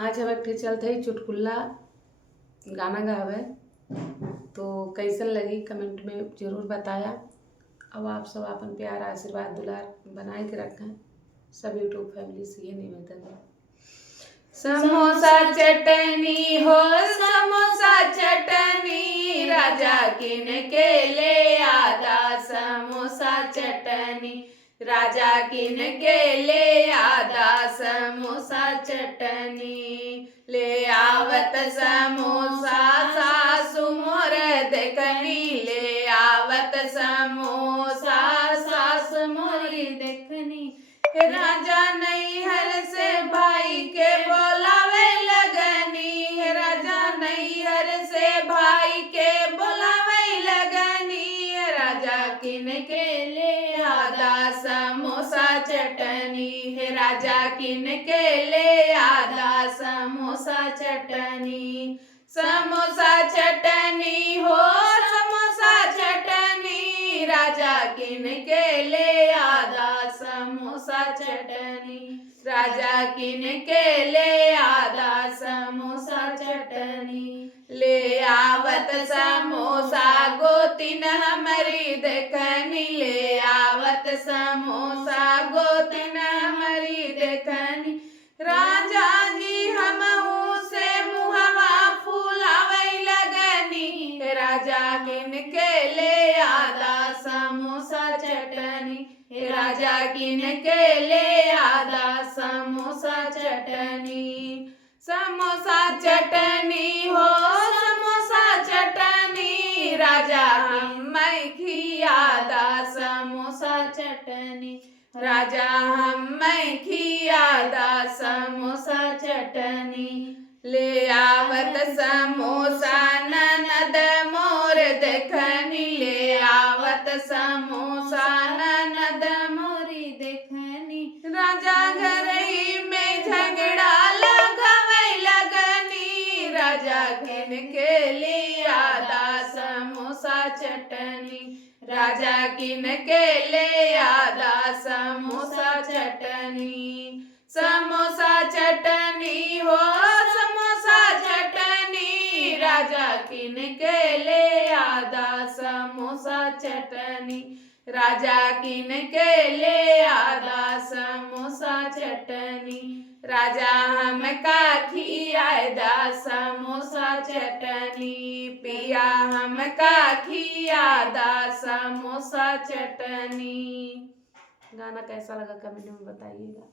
आज हम एक चलते ही चुटकुला गाना गावे तो कैसन लगी कमेंट में ज़रूर बताया। अब आप सब अपन प्यार आशीर्वाद दुलार बनाए के रखें। सब यूट्यूब फैमिली से ये निवेदन है। समोसा चटनी हो समोसा चटनी राजा किन के ले आदा समोसा चटनी राजा किन के ले आदा समोसा चटनी ले आवत समोसा सासु मोर देखनी ले आवत समोसा सास मोरी देखनी राजा नैहर से भाई के बोलावे लगनी राजा नैहर से भाई के बोलावे लगनी राजा किन के ले आदा समोसा चटनी है राजा किन के ले आदा समोसा चटनी समोसा चटनी हो समोसा चटनी राजा किन के ले आदा समोसा चटनी राजा किन के ले आदा समोसा चटनी ले आवत समोसा गोतिन हमारी देखनी ले आवत समोसा गोतिन हमारी देखनी राजा जी हमहू से मुहवा फूलावे लगनी राजा किन के ले आदा समोसा चटनी राजा किन के ले आदा समोसा चटनी समोसा चटनी हो समोसा चटनी राजा मैं खियादा समोसा चटनी राजा मैं खियादा समोसा चटनी ले आवत समोसा ननद मोर देखनी ले आवत समोसा ननद मोरी देखनी राजा घरई में झगड़ा लगावे लगनी राजा किन के ले आदा समोसा चटनी राजा किन के ले आदा समोसा चटनी समोसा चटनी हो समोसा चटनी राजा किन के ले आदा समोसा चटनी राजा किन के ले आदा समोसा चटनी राजा हमका खियादा समोसा चटनी पिया हमका खियादा समोसा चटनी। गाना कैसा लगा कमेंट में बताइएगा।